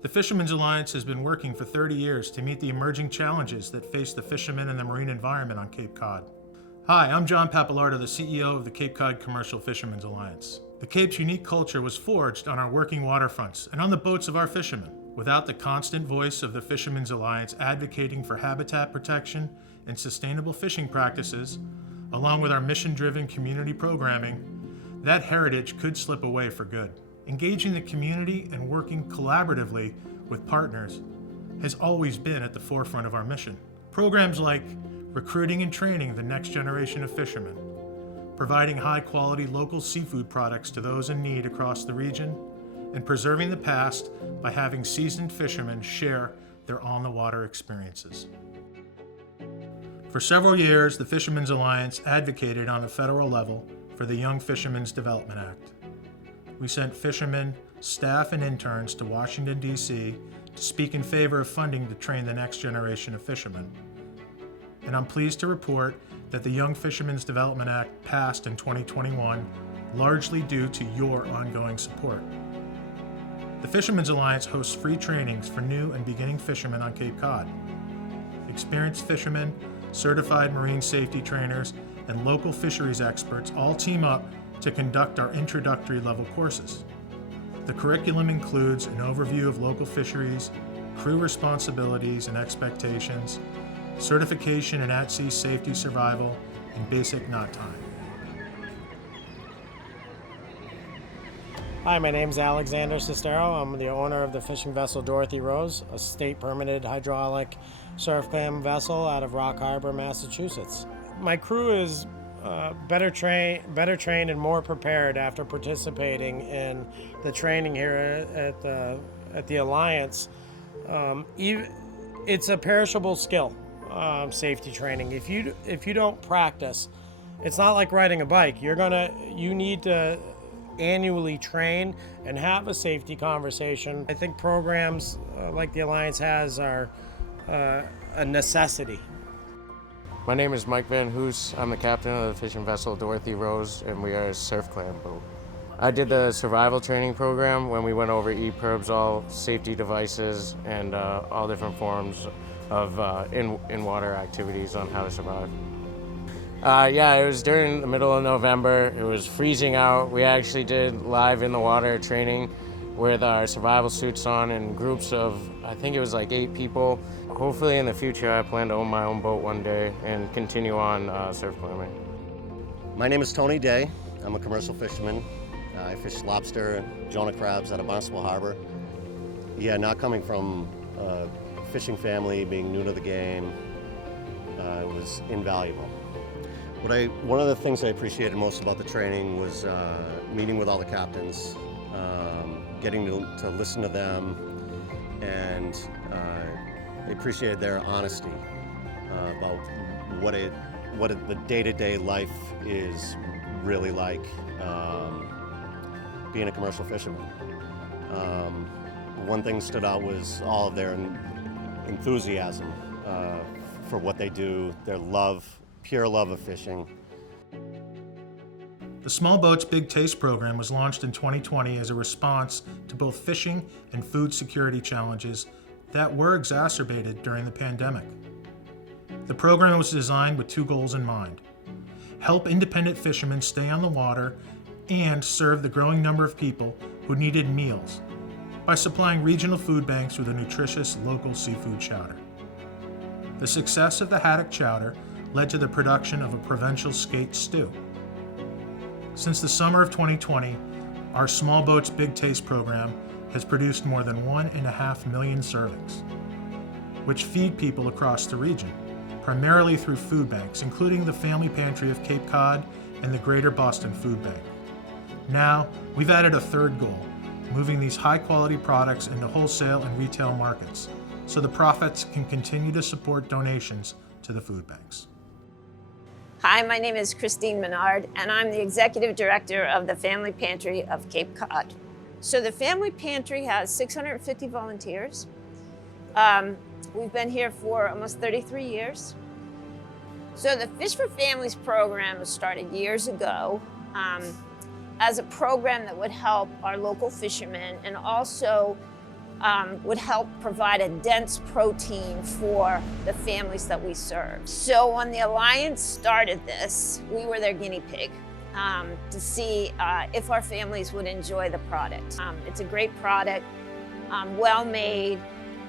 The Fishermen's Alliance has been working for 30 years to meet the emerging challenges that face the fishermen and the marine environment on Cape Cod. Hi, I'm John Pappalardo, the CEO of the Cape Cod Commercial Fishermen's Alliance. The Cape's unique culture was forged on our working waterfronts and on the boats of our fishermen. Without the constant voice of the Fishermen's Alliance advocating for habitat protection and sustainable fishing practices, along with our mission-driven community programming, that heritage could slip away for good. Engaging the community and working collaboratively with partners has always been at the forefront of our mission. Programs like recruiting and training the next generation of fishermen, providing high-quality local seafood products to those in need across the region, and preserving the past by having seasoned fishermen share their on-the-water experiences. For several years, the Fishermen's Alliance advocated on the federal level for the Young Fishermen's Development Act. We sent fishermen, staff, and interns to Washington, D.C. to speak in favor of funding to train the next generation of fishermen. And I'm pleased to report that the Young Fishermen's Development Act passed in 2021, largely due to your ongoing support. The Fishermen's Alliance hosts free trainings for new and beginning fishermen on Cape Cod. Experienced fishermen, certified marine safety trainers, and local fisheries experts all team up to conduct our introductory level courses. The curriculum includes an overview of local fisheries, crew responsibilities and expectations, certification in at-sea safety survival, and basic knot tying. Hi, my name is Alexander Sestero. I'm the owner of the fishing vessel Dorothy Rose, a state-permitted hydraulic surf clam vessel out of Rock Harbor, Massachusetts. My crew is better trained and more prepared after participating in the training here at the Alliance. It's a perishable skill, safety training. If you don't practice, it's not like riding a bike. You need to annually train and have a safety conversation. I think programs like the Alliance has are a necessity. My name is Mike Van Hoos. I'm the captain of the fishing vessel Dorothy Rose, and we are a surf clam boat. I did the survival training program when we went over EPIRBs, all safety devices, and all different forms of in-water activities on how to survive. Yeah, it was during the middle of November. It was freezing out. We actually did live in the water training with our survival suits on in groups of, I think it was like 8 people. Hopefully in the future I plan to own my own boat one day and continue on surf climbing. My name is Tony Day. I'm a commercial fisherman. I fish lobster and Jonah crabs out of Barnstable Harbor. Yeah, not coming from a fishing family, being new to the game, it was invaluable. One of the things I appreciated most about the training was meeting with all the captains, getting to listen to them, and I appreciated their honesty about what the day-to-day life is really like being a commercial fisherman. One thing stood out was all of their enthusiasm for what they do, their love, pure love of fishing. The Small Boats Big Taste program was launched in 2020 as a response to both fishing and food security challenges that were exacerbated during the pandemic. The program was designed with 2 goals in mind: help independent fishermen stay on the water and serve the growing number of people who needed meals by supplying regional food banks with a nutritious local seafood chowder. The success of the haddock chowder led to the production of a provincial skate stew. Since the summer of 2020, our Small Boats Big Taste program has produced more than 1.5 million servings, which feed people across the region, primarily through food banks, including the Family Pantry of Cape Cod and the Greater Boston Food Bank. Now, we've added a 3rd goal, moving these high-quality products into wholesale and retail markets, so the profits can continue to support donations to the food banks. Hi, my name is Christine Menard, and I'm the Executive Director of the Family Pantry of Cape Cod. So the Family Pantry has 650 volunteers. We've been here for almost 33 years. So the Fish for Families program was started years ago as a program that would help our local fishermen and also would help provide a dense protein for the families that we serve. So when the Alliance started this, we were their guinea pig to see if our families would enjoy the product. It's a great product, well made,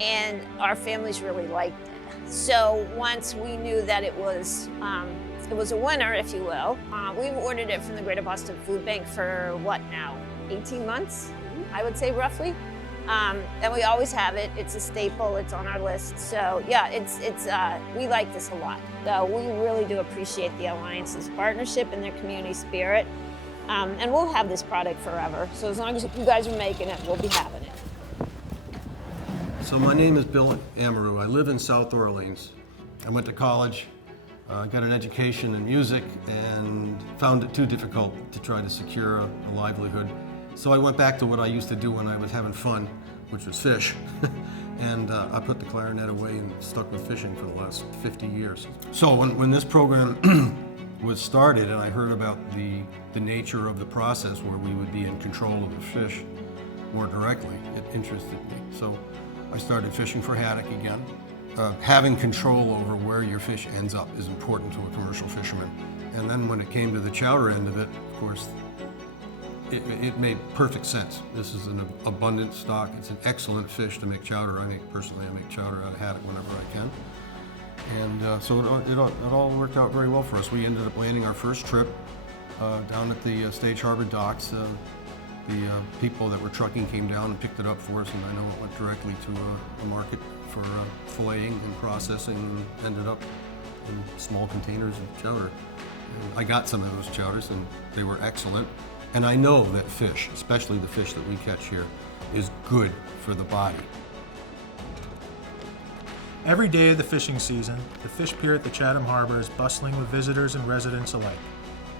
and our families really liked it. So once we knew that it was a winner, if you will, we've ordered it from the Greater Boston Food Bank for what now, 18 months, I would say roughly. And we always have it. It's a staple. It's on our list. So yeah, we like this a lot. So we really do appreciate the Alliance's partnership and their community spirit. And we'll have this product forever. So as long as you guys are making it, we'll be having it. So my name is Bill Amaru. I live in South Orleans. I went to college, got an education in music, and found it too difficult to try to secure a livelihood. So I went back to what I used to do when I was having fun, which was fish. And I put the clarinet away and stuck with fishing for the last 50 years. So when this program was started and I heard about the nature of the process where we would be in control of the fish more directly, it interested me. So I started fishing for haddock again. Having control over where your fish ends up is important to a commercial fisherman. And then when it came to the chowder end of it, of course, it made perfect sense. This is an abundant stock. It's an excellent fish to make chowder. Personally, I make chowder out of haddock whenever I can. And so it all worked out very well for us. We ended up landing our first trip down at the Stage Harbor docks. The people that were trucking came down and picked it up for us, and I know it went directly to a market for filleting and processing, and ended up in small containers of chowder. And I got some of those chowders, and they were excellent. And I know that fish, especially the fish that we catch here, is good for the body. Every day of the fishing season, the fish pier at the Chatham Harbor is bustling with visitors and residents alike,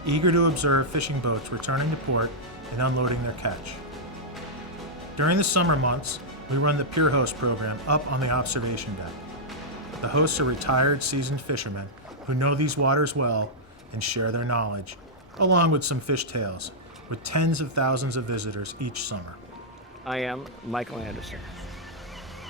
eager to observe fishing boats returning to port and unloading their catch. During the summer months, we run the Pier Host program up on the observation deck. The hosts are retired, seasoned fishermen who know these waters well and share their knowledge, along with some fish tales, with tens of thousands of visitors each summer. I am Michael Anderson.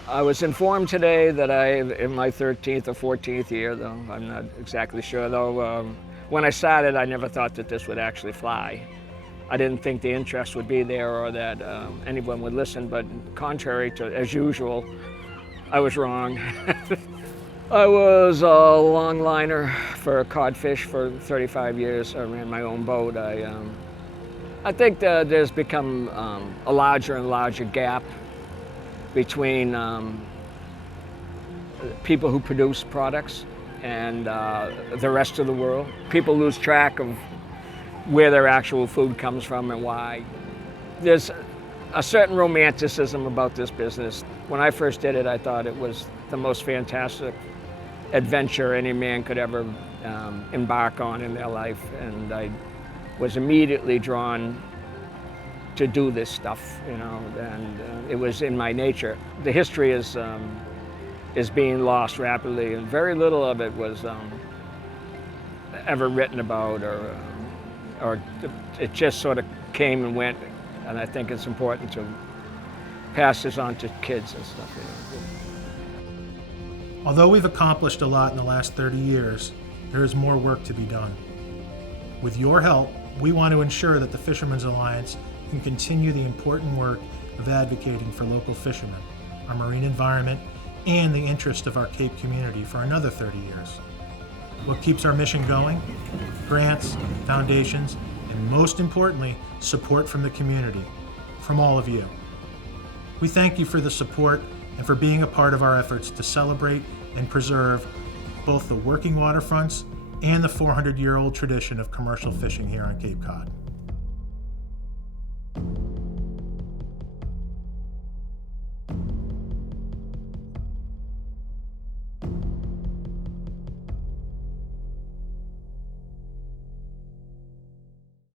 I was informed today that I'm in my 13th or 14th year, though I'm not exactly sure, though. When I started, I never thought that this would actually fly. I didn't think the interest would be there or that anyone would listen, but contrary to, as usual, I was wrong. I was a longliner for codfish for 35 years. I ran my own boat. I think that there's become a larger and larger gap between people who produce products and the rest of the world. People lose track of where their actual food comes from and why. There's a certain romanticism about this business. When I first did it, I thought it was the most fantastic adventure any man could ever embark on in their life, and I was immediately drawn to do this stuff, you know, and it was in my nature. The history is being lost rapidly, and very little of it was ever written about, or it just sort of came and went, and I think it's important to pass this on to kids and stuff. You know. Although we've accomplished a lot in the last 30 years, there is more work to be done. With your help, we want to ensure that the Fishermen's Alliance can continue the important work of advocating for local fishermen, our marine environment, and the interest of our Cape community for another 30 years. What keeps our mission going? Grants, foundations, and most importantly, support from the community, from all of you. We thank you for the support and for being a part of our efforts to celebrate and preserve both the working waterfronts and the 400-year-old tradition of commercial fishing here on Cape Cod.